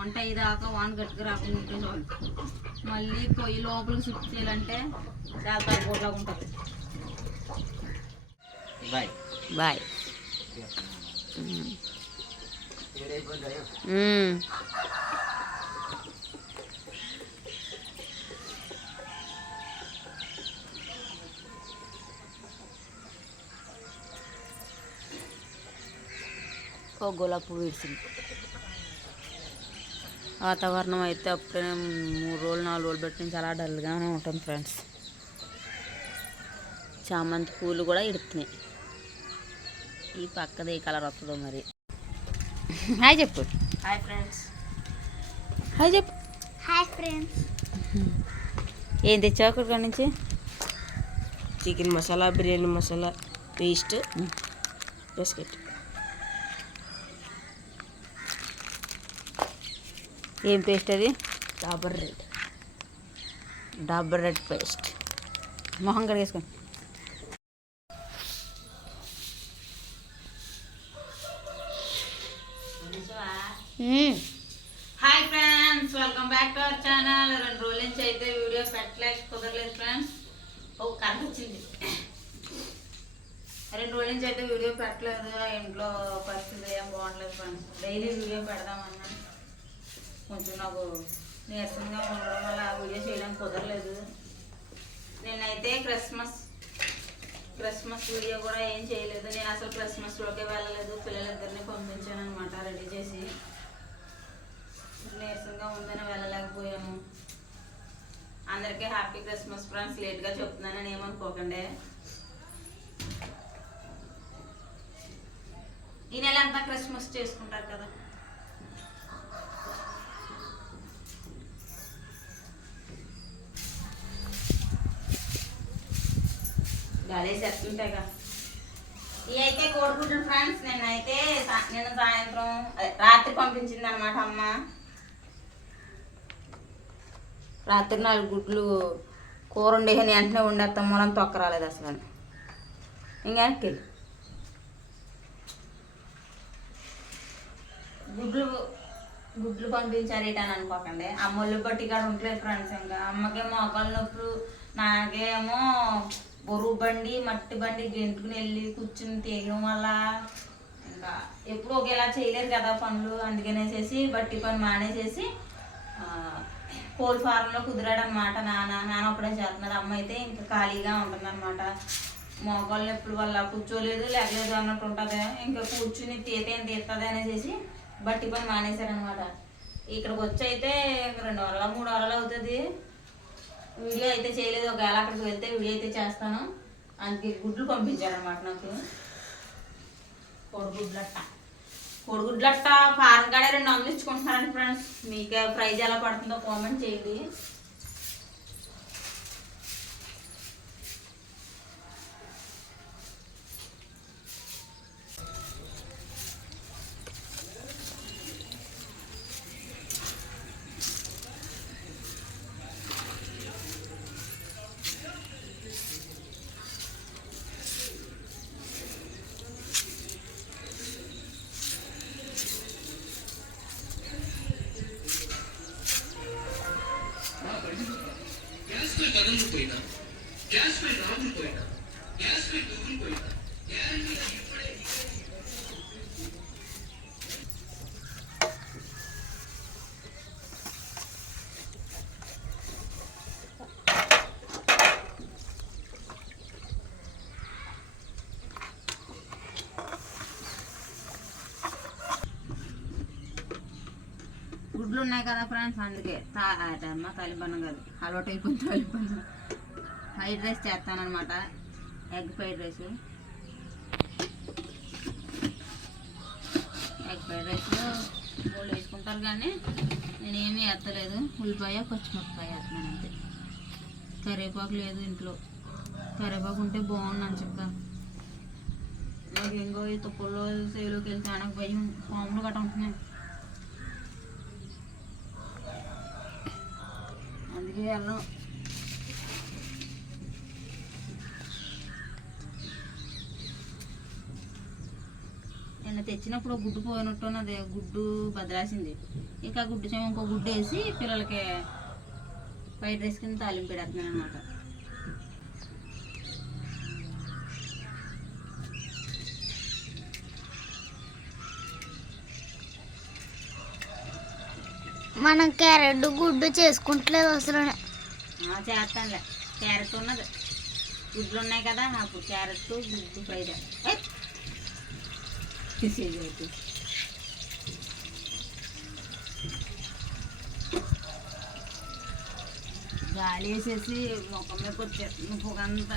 వంట అయ్యేదాకా వాన్ గట్టిగా రాకుండా మళ్ళీ పొయ్యి లోపలికి షిఫ్ట్ చేయాలంటే చాలా తగ్గోట్లాగా ఉంటుంది. బాయ్. బాయ్. ఓ గులాబీ పువ్వు విడిచింది వాతావరణం అయితే అప్పుడే మూడు రోజులు నాలుగు రోజులు పెట్టి చాలా డల్గానే ఉంటుంది ఫ్రెండ్స్. చామంతి పూలు కూడా ఇడుతున్నాయి ఈ పక్కది ఏ కలర్ వస్తుందో మరి. హాయ్ చెప్పు. Hi friends. హాయ్ చెప్పు. Hi friends. ఏం తెచ్చావు అక్కడి నుంచి? Chicken masala biryani masala paste biscuit. ఏం పేస్ట్ అది? Dabur red. Dabur red paste. మొహం కడిగేసుకోండి hi friends welcome back to our channel. రెండు రోజుల నుంచి అయితే వీడియో పెట్టలేక కుదరలేదు ఫ్రెండ్స్. ఓ కరెంట్ వచ్చింది. రెండు రోజుల నుంచి అయితే వీడియో పెట్టలేదు. ఇంట్లో పరిస్థితి ఏం బాగుండలేదు ఫ్రెండ్స్. డైలీ వీడియో పెడదామన్నా కొంచెం నాకు నీరసంగా ఉండడం వల్ల వీడియో చేయడానికి కుదరలేదు. నేనైతే క్రిస్మస్ క్రిస్మస్ వీడియో కూడా ఏం చేయలేదు. నేను అసలు క్రిస్మస్లోకి వెళ్ళలేదు. పిల్లలిద్దరిని పంపించాను అనమాట రెడీ చేసి. నీరసంగా ఉందని వెళ్ళలేకపోయాను. అందరికీ హ్యాపీ క్రిస్మస్ ఫ్రెండ్స్ లేట్గా చెప్తున్నానని ఏమనుకోకండి. ఈ నెల అంతా క్రిస్మస్ చేసుకుంటారు కదా. అదే ఎత్తుంటాయిగా ఇవి అయితే కోడిగుడ్లు ఫ్రెండ్స్ నిన్నైతే నిన్న సాయంత్రం అదే, రాత్రి పంపించింది అనమాట అమ్మ. రాత్రి నాలుగు గుడ్లు కూర వండేసి వెంటనే వండేస్తాం మూలం తొక్క రాలేదు అసలు. ఇంకా వెనక్కి గుడ్లు గుడ్లు పంపించారు అని అనుకోకండి. అమ్మోళ్ళు బట్టి ఇక్కడ ఉండలేదు ఫ్రెండ్స్ ఇంకా అమ్మకేమో మోకాలు నొప్పులు నాకేమో బరువు బండి మట్టి బండి గెంటుకుని వెళ్ళి కూర్చుని తీయడం వల్ల ఇంకా ఎప్పుడు ఒకేలా చేయలేరు కదా పనులు. అందుకనేసేసి బట్టి పని మానేసేసి కోల్ ఫారంలో కుదిరాడు అనమాట నాన్న. నాన్న ఒకటే చేస్తున్నారు. అమ్మ అయితే ఇంకా ఖాళీగా ఉంటుంది మోకాళ్ళు ఎప్పుడు వల్ల కూర్చోలేదు లేకలేదు అన్నట్టు ఉంటుంది. ఇంకా కూర్చుని తీతే తీస్తుంది అనేసి బట్టి పని మానేశారనమాట ఇక్కడికి వచ్చి అయితే రెండు వారాలు మూడు వారాలు అవుతుంది. వీడియో అయితే చేయలేదు. ఒకవేళ అక్కడికి వెళ్తే వీడియో అయితే చేస్తాను. అందుకే గుడ్లు పంపించారనమాట నాకు. కోడిగుడ్లట్ట. కోడిగుడ్లట్ట ఫారెన్ కాడే రెండు వందలు ఇచ్చుకుంటున్నారండి ఫ్రెండ్స్. మీకు ప్రైజ్ ఎలా పడుతుందో కామెంట్ చేయండి. గుడ్లు ఉన్నాయి కదా ఫ్రెండ్స్ అందుకే అమ్మ తలిపన్నం కాదు అలవాటు అయిపోయింది తలిపన్నం. Fried rice చేస్తానమాట egg fried rice. Egg fried రైస్లో వాళ్ళు వేసుకుంటారు కానీ నేను ఎత్తలేదు. ఉల్లిపాయ పచ్చిమిరపకాయ వేస్తున్నాను అంతే. కరివేపాకు లేదు ఇంట్లో. కరివేపాకు ఉంటే బాగుందని చెప్పా నాకు ఇంకో ఈ తుప్పల్లో సేలోకి వెళ్తే నాకు భయం పాములు గట్ట ఉంటున్నాయి. అందుకే అన్నం. నిన్న తెచ్చినప్పుడు గుడ్డు పోయినట్టు గుడ్డు బదలాసింది. ఇంకా గుడ్డు చెమ ఇంకో గుడ్డు వేసి పిల్లలకి ఫ్రైడ్ రైస్ కింద తాలింపు పెడుతున్నాను అనమాట మనం క్యారెట్ గుడ్డు చేసుకుంటలేదు అసలు చేస్తానులే. క్యారెట్ ఉన్నది. గుడ్లు ఉన్నాయి కదా అప్పుడు క్యారెట్ గుడ్డు తీసేది గాలి వేసేసి ముఖం మీద వచ్చేస్తుంది పొగ అంతా.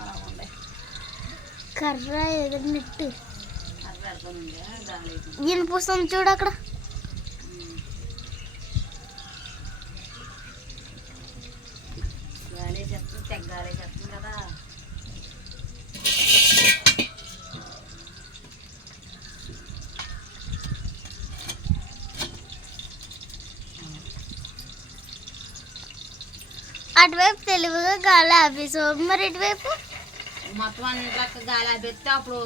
అలా ఉండే. కర్ర ఎగిరినట్టు అట్లా అర్థమైంది గాలి. వినిపిస్తుంది చూడు అక్కడ. గాలి చెప్తుంది తెగ గాలి చెప్తుంది కదా. అటువైపు తెలివిగా గాలి ఆఫీసు మరి ఇటువైపు? మొత్తం అంతా గాలి ఆపేస్తే అప్పుడు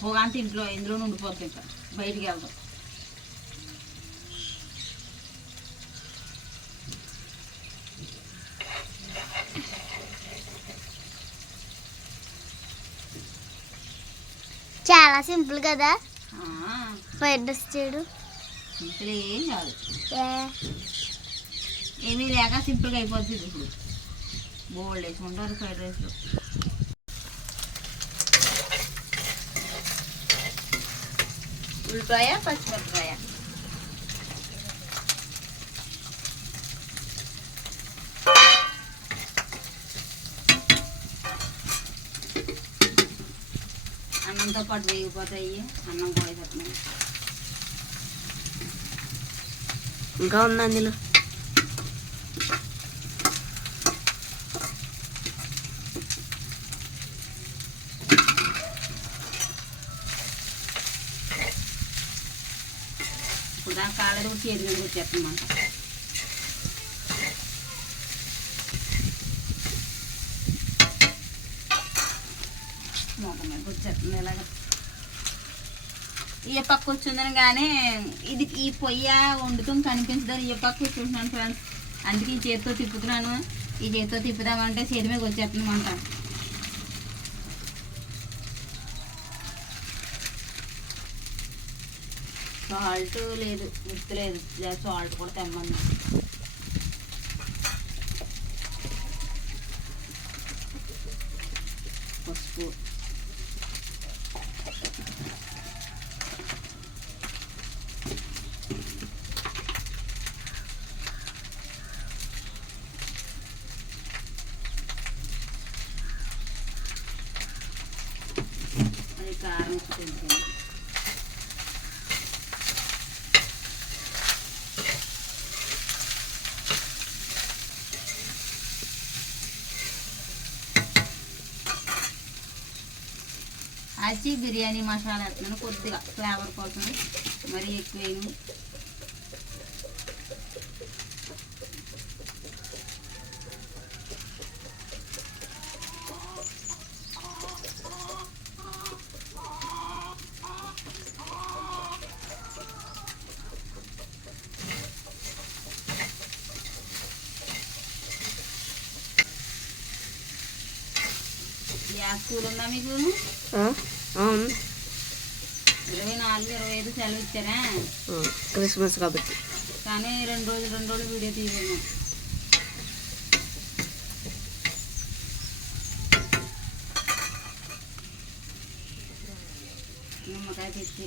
పొగ అంతా ఇంట్లో ఇందులో ఉండిపోతుంది ఇంకా. బయటికి వెళ్దాం. చాలా సింపుల్ కదా. ఫ్రైడ్ రైస్ చేయడు సింపుల్ ఏం కాదు. ఏమీ లేక సింపుల్గా అయిపోతుంది ఇప్పుడు. బోల్డ్ వేసుకుంటారు ఫ్రైడ్ రైస్లో. ఉల్లిపాయ పచ్చిమిరపకాయ. అన్నంతో పాటు వేగిపోతాయి అన్నం వేసేస్తున్నాయి ఇంకా ఉంది అందులో? ఇప్పుడు దాని కాలేదు చేతి మీద వచ్చేస్తుందంట మొఖం మీద వచ్చేస్తుంది ఇలాగ ఈ పక్క వచ్చిందని కానీ ఇది ఈ పొయ్య వండుతూ కనిపించదని ఈ పక్క కూర్చుంటున్నాను ఫ్రెండ్స్. అందుకే ఈ చేతితో తిప్పుతున్నాను. ఈ చేతితో తిప్పుదామంటే చేతి మీద వచ్చేస్తుంది మంట సాల్ట్ లేదు ఉప్పు లేదు. సాల్ట్ కూడా తెమ్మంది పసుపు అది కారం కొంచెం ఆచి బిర్యానీ మసాలా వేస్తున్నాను కొద్దిగా ఫ్లేవర్ కోసం మరి ఎక్కువ వేయను గ్యాస్ కూర ఉందా మీకు ఆ? అవును ఇరవై నాలుగు ఇరవై ఐదు సెలవు ఇచ్చారా? క్రిస్మస్ కాబట్టి. కానీ రెండు రోజులు రెండు రోజులు వీడియో తీయలేము. నిమ్మకాయ తెచ్చి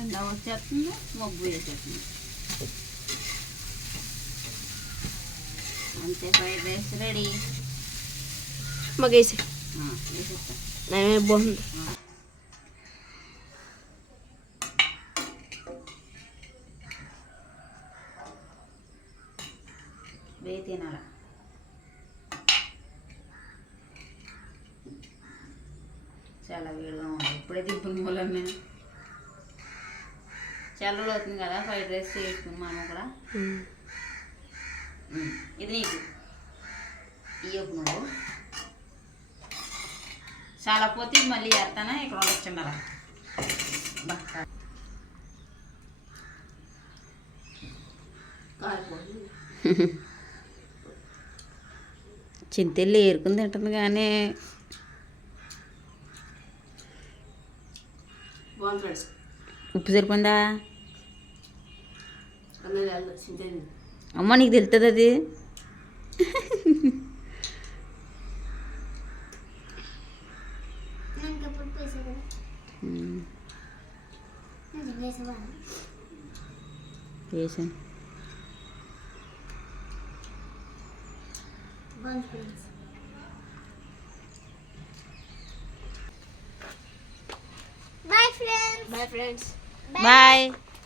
ఎండ వచ్చేస్తుంది? మబ్బు వేసేస్తుంది. అంతే ఫ్రైడ్ రైస్ రెడీ మగేసి. వేసేస్తా. నయమే బాగుంది. వేయి తినాల? చాలా వేడిగా ఉంది. ఇప్పుడే దింపుని మూలనే చాలా రోజులు అవుతుంది కదా ఫ్రైడ్ రైస్ చేసుకుని మనం కూడా. ఇది నీకు ఇయ్యకు నువ్వు చాలా పోతే మళ్ళీ వేస్తానా ఇక్కడ ఉండొచ్చుండాల చింతెల్లి ఏరుకుని తింటుంది కానీ. ఉప్పు అందరూ చింతేది అమ్మ నీకు తెలుస్తుంది అది? వేసాను బాయ్ ఫ్రెండ్స్ బాయ్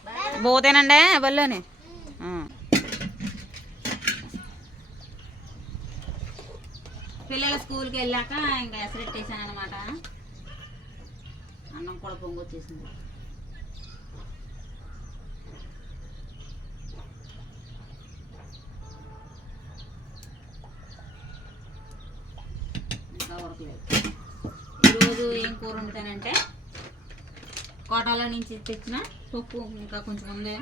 బాయ్ పోతేనండి బల్లోనే? పిల్లలు స్కూల్కి వెళ్ళాక ఇంకా ఎసరెట్టేసాను అనమాట అన్నం కూడా పొంగొచ్చేసింది. ఇంకా ఉడకలేదు. ఈరోజు ఏం కూర వండుతానంటే కోటాలో నుంచి తెచ్చిన పప్పు ఇంకా కొంచెం ఉంది.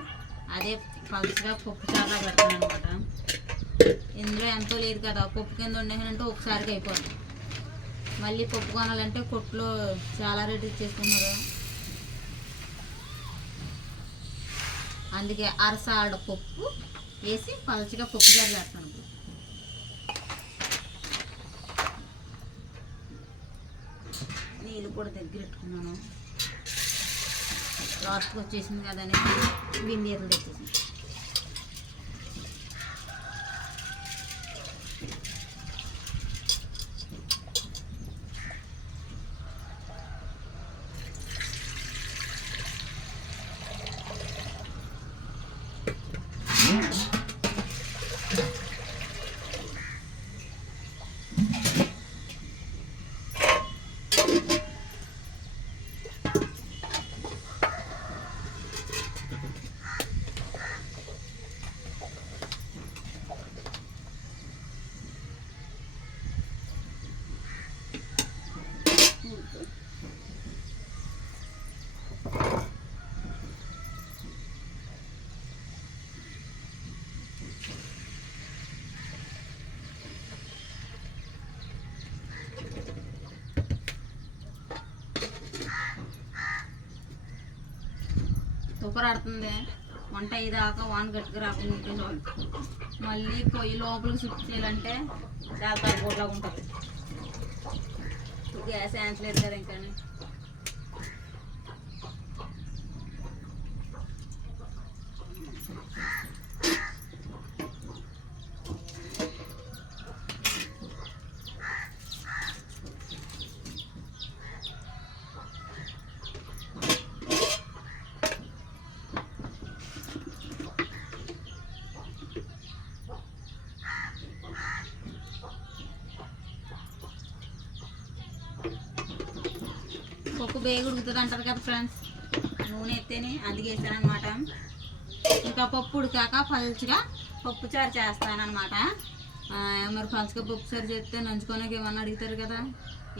అదే పలుసుగా పప్పు చాలా పెడతాను అనమాట ఇందులో ఎంతో లేదు కదా పప్పు కింద వండేసానంటే ఒకసారికి అయిపోతుంది మళ్ళీ పప్పు కొనాలంటే కొట్లో చాలా రేటు ఇచ్చేస్తున్నారు అందుకే అరసాడ పప్పు వేసి పలచగా పప్పు గారు చేస్తాను నీళ్ళు కూడా దగ్గర పెట్టుకున్నాను. లాస్ట్కి వచ్చేసింది కదా అనేసి బింది తెచ్చేసింది సూపర్ ఆడుతుంది. వంట అయ్యేదాకా వాన్ గట్టిగా రాకుండా ఉంటే మళ్ళీ పొయ్యి లోపలికి షిఫ్ట్ చేయాలంటే చాలా తగ్గోట్లాగా ఉంటుంది. గ్యాస్ లేదు కదా ఇంకా. పప్పు బేగు ఉడుకుతుంది అంటారు కదా ఫ్రెండ్స్ నూనె ఎత్తేనే అందుకే ఇంకా పప్పు ఉడికాక పలుచుగా పప్పు చారు చేస్తానమాట మరి పలుచుగా పప్పు చారు చేస్తే నంచుకోనకి ఏమన్నా అడుగుతారు కదా?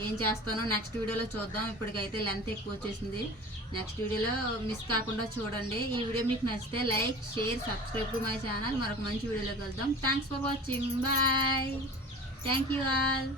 ఏం చేస్తానో నెక్స్ట్ వీడియోలో చూద్దాం. ఇప్పటికైతే లెంత్ ఎక్కువ వచ్చేసింది. నెక్స్ట్ వీడియోలో మిస్ కాకుండా చూడండి. ఈ వీడియో మీకు నచ్చితే like share subscribe to my channel మరొక మంచి వీడియోలోకి వెళ్దాం. Thanks for watching bye thank you all